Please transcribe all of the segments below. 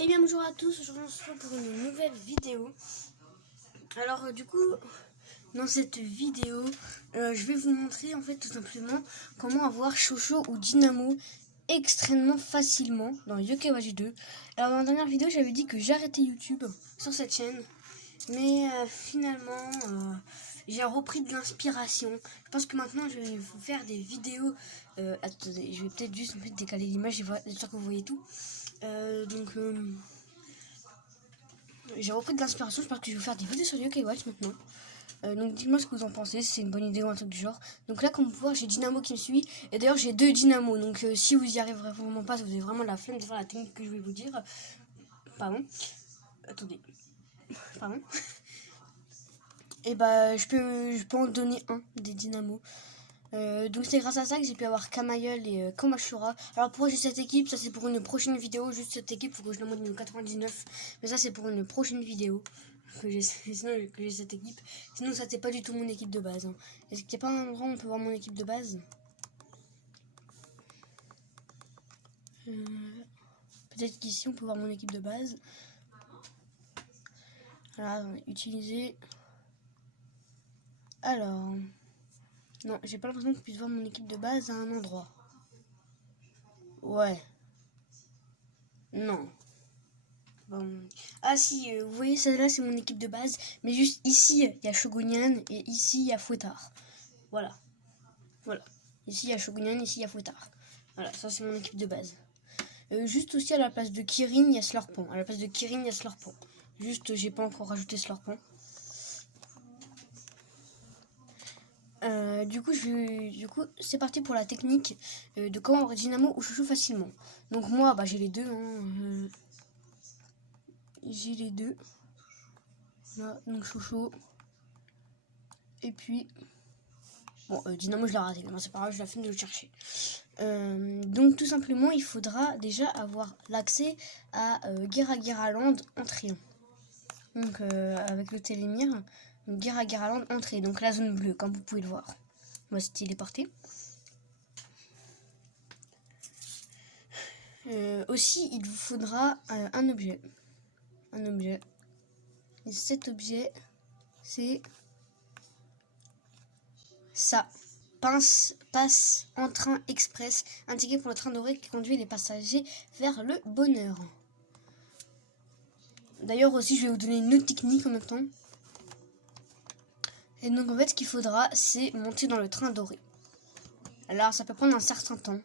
Et bien bonjour à tous, je vous retrouve pour une nouvelle vidéo. Alors du coup, dans cette vidéo, je vais vous montrer en fait tout simplement comment avoir Chocho ou Dynamo extrêmement facilement dans Yokai Watch 2. Alors dans la dernière vidéo, j'avais dit que j'arrêtais YouTube sur cette chaîne, mais finalement j'ai repris de l'inspiration. Je pense que maintenant je vais vous faire des vidéos. Attendez, je vais peut-être juste en fait décaler l'image, j'espère que vous voyez tout. J'ai repris de l'inspiration, je pense que je vais vous faire des vidéos sur Yokai Watch maintenant. Donc dites-moi ce que vous en pensez, si c'est une bonne idée ou un truc du genre. Donc là, comme vous pouvez voir, j'ai Dynamo qui me suit. Et d'ailleurs, j'ai 2 Dynamo. Donc si vous y arriverez vraiment pas, si vous avez vraiment la flemme de faire la technique que je vais vous dire. Pardon. Attendez. Pardon. Et bah, je peux en donner un des Dynamo. Donc c'est grâce à ça que j'ai pu avoir Kamayel et Kamashura. Alors pourquoi j'ai cette équipe, ça c'est pour une prochaine vidéo. Juste cette équipe, faut que je la monte niveau 99. Mais ça c'est pour une prochaine vidéo que j'ai cette équipe. Sinon ça c'est pas du tout mon équipe de base. Hein. Est-ce qu'il n'y a pas un endroit où on peut voir mon équipe de base? Peut-être qu'ici on peut voir mon équipe de base. Alors utiliser. Alors non, j'ai pas l'impression que je puisse voir mon équipe de base à un endroit. Ouais. Non. Bon. Ah si, vous voyez, celle-là c'est mon équipe de base. Mais juste ici, il y a Shogunyan et ici, il y a Fouettard. Voilà. Voilà. Ici, il y a Shogunyan, ici, il y a Fouettard. Voilà, ça c'est mon équipe de base. Juste aussi à la place de Kirin, il y a Slurpon. À la place de Kirin, il y a Slurpon. Juste, j'ai pas encore rajouté Slurpon. Du coup, c'est parti pour la technique de comment avoir Dynamo ou Chouchou facilement. Donc moi, bah j'ai les deux. Hein, j'ai les deux. Là, donc Chouchou. Et puis, bon, Dynamo je l'ai raté. Non, c'est pas grave, je la fin de le chercher. Donc tout simplement, il faudra déjà avoir l'accès à Gera Land entrée. Donc avec le télémire, Gera Land entrée. Donc la zone bleue, comme vous pouvez le voir. On va se téléporter. Aussi, il vous faudra un objet. Et cet objet, c'est ça. Passe en train express, un ticket pour le train doré qui conduit les passagers vers le bonheur. D'ailleurs aussi, je vais vous donner une autre technique en même temps. Et donc en fait, ce qu'il faudra, c'est monter dans le train doré. Alors, ça peut prendre un certain temps.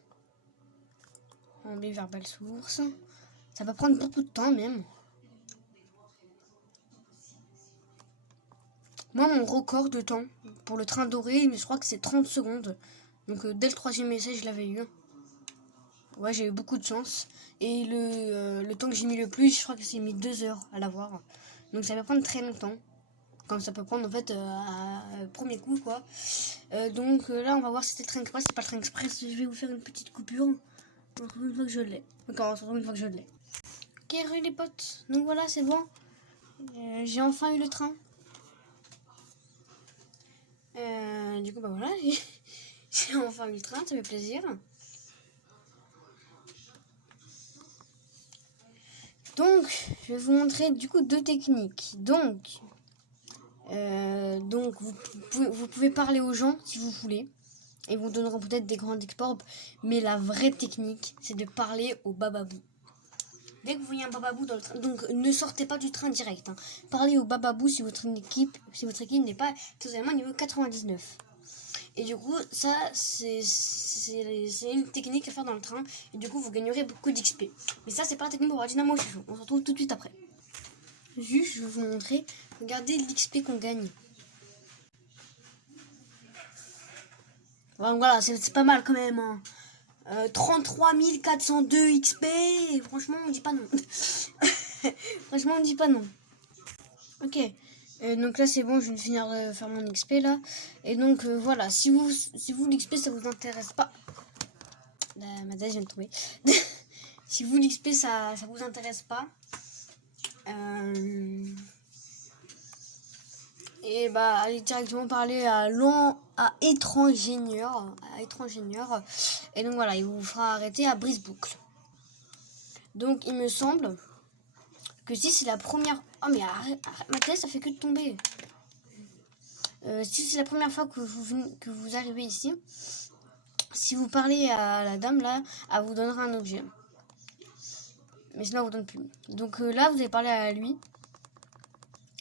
Enlever verbal source. Ça peut prendre beaucoup de temps même. Moi, mon record de temps pour le train doré, mais je crois que c'est 30 secondes. Donc dès le 3e essai, je l'avais eu. Ouais, j'ai eu beaucoup de chance. Et le temps que j'ai mis le plus, je crois que j'ai mis 2 heures à l'avoir. Donc ça peut prendre très longtemps. Comme ça peut prendre en fait à premier coup quoi. Donc là, on va voir si c'est le train express. C'est pas le train express. Je vais vous faire une petite coupure. On se retrouve une fois que je l'ai. D'accord, on se retrouve une fois que je l'ai. Ok, rue les potes. Donc voilà, c'est bon. J'ai enfin eu le train. Du coup, bah voilà. J'ai enfin eu le train, ça fait plaisir. Donc, je vais vous montrer du coup 2 techniques. Donc vous pouvez parler aux gens si vous voulez. Ils vous donneront peut-être des grands exports. Mais la vraie technique, c'est de parler au bababou. Dès que vous voyez un bababou dans le train, donc ne sortez pas du train direct. Hein. Parlez au bababou si votre équipe n'est pas totalement niveau 99. Et du coup, ça, c'est une technique à faire dans le train. Et du coup, vous gagnerez beaucoup d'XP. Mais ça, c'est pas la technique pour avoir Dynamo Chouchou. On se retrouve tout de suite après. Juste, je vais vous montrer. Regardez l'XP qu'on gagne. Voilà, c'est pas mal quand même. Hein. 33 402 XP. Et franchement, on dit pas non. Franchement, on dit pas non. Ok. Donc là c'est bon, je viens de finir de faire mon XP là. Et donc voilà, si vous l'XP ça vous intéresse pas. Ma tasse vient de tomber. Si vous l'XP ça vous intéresse pas. Et bah allez directement parler à étrangénieur. Et donc voilà, il vous fera arrêter à Brisboucle. Donc il me semble que si c'est la première... Oh mais arrête, ma tête ça fait que de tomber. Si c'est la première fois que vous arrivez ici, si vous parlez à la dame là, elle vous donnera un objet. Mais sinon elle vous donne plus. Donc là vous allez parler à lui.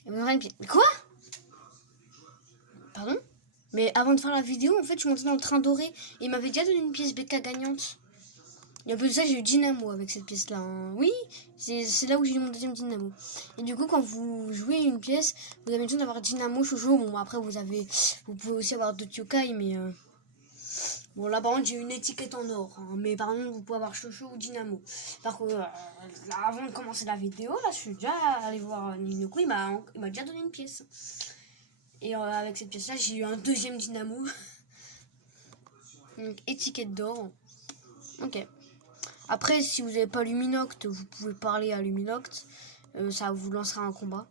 Elle vous donnera une pièce. Mais quoi? Pardon? Mais avant de faire la vidéo, en fait, je suis montée dans le train doré et il m'avait déjà donné une pièce BK gagnante. Et en plus de ça, j'ai eu Dynamo avec cette pièce-là. Hein. Oui, c'est là où j'ai eu mon deuxième Dynamo. Et du coup, quand vous jouez une pièce, vous avez une chance d'avoir Dynamo, Shoujo. Bon, après, vous pouvez aussi avoir d'autres yokai, mais... Bon, là, par contre, j'ai une étiquette en or. Hein, mais par contre, vous pouvez avoir Shoujo ou Dynamo. Par contre, avant de commencer la vidéo, là, je suis déjà allé voir Ninoko. Il m'a déjà donné une pièce. Et avec cette pièce-là, j'ai eu un deuxième Dynamo. Donc, étiquette d'or. Ok. Après, si vous n'avez pas Luminoct, vous pouvez parler à Luminoct. Ça vous lancera un combat.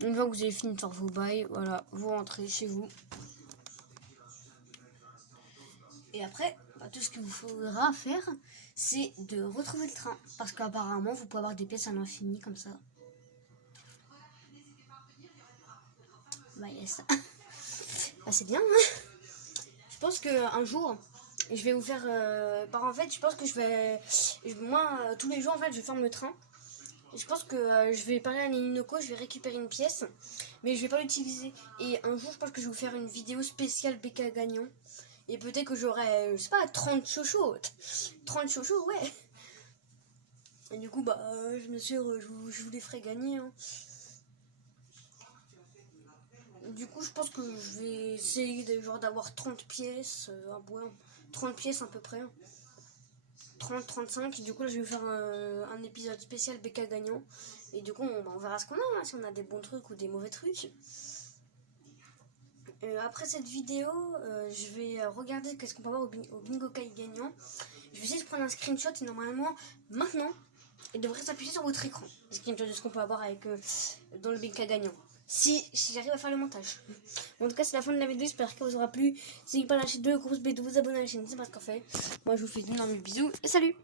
Une fois que vous avez fini de faire vos bails, voilà, vous rentrez chez vous. Et après, tout ce qu'il vous faudra faire, c'est de retrouver le train. Parce qu'apparemment, vous pouvez avoir des pièces à l'infini comme ça. Bah, yes. Bah, c'est bien. Hein. Je pense qu'un jour... je vais vous faire... en fait, je pense que je vais... Moi, tous les jours, en fait, je ferme le train. Et je pense que je vais parler à Ninoko, je vais récupérer une pièce. Mais je vais pas l'utiliser. Et un jour, je pense que je vais vous faire une vidéo spéciale BK gagnant. Et peut-être que j'aurai, je sais pas, 30 chochos. 30 chochos, ouais. Et du coup, bah, bien sûr, je vous les ferai gagner. Hein. Du coup, je pense que je vais essayer d'avoir 30 pièces. 30 pièces à peu près. 30-35. Du coup, là, je vais faire un épisode spécial BK gagnant. Et du coup, on verra ce qu'on a. Hein, si on a des bons trucs ou des mauvais trucs. Après cette vidéo, je vais regarder qu'est-ce qu'on peut avoir au Bingo Kai gagnant. Je vais essayer de prendre un screenshot et normalement, maintenant, il devrait s'afficher sur votre écran. Le screenshot de ce qu'on peut avoir avec, dans le BK gagnant. Si j'arrive à faire le montage. En tout cas, c'est la fin de la vidéo. J'espère qu'elle vous aura plu. N'hésitez pas à lâcher 2 grosses B, de vous abonner à la chaîne. C'est pas ce qu'on fait. Moi, je vous fais d'énormes bisous et salut!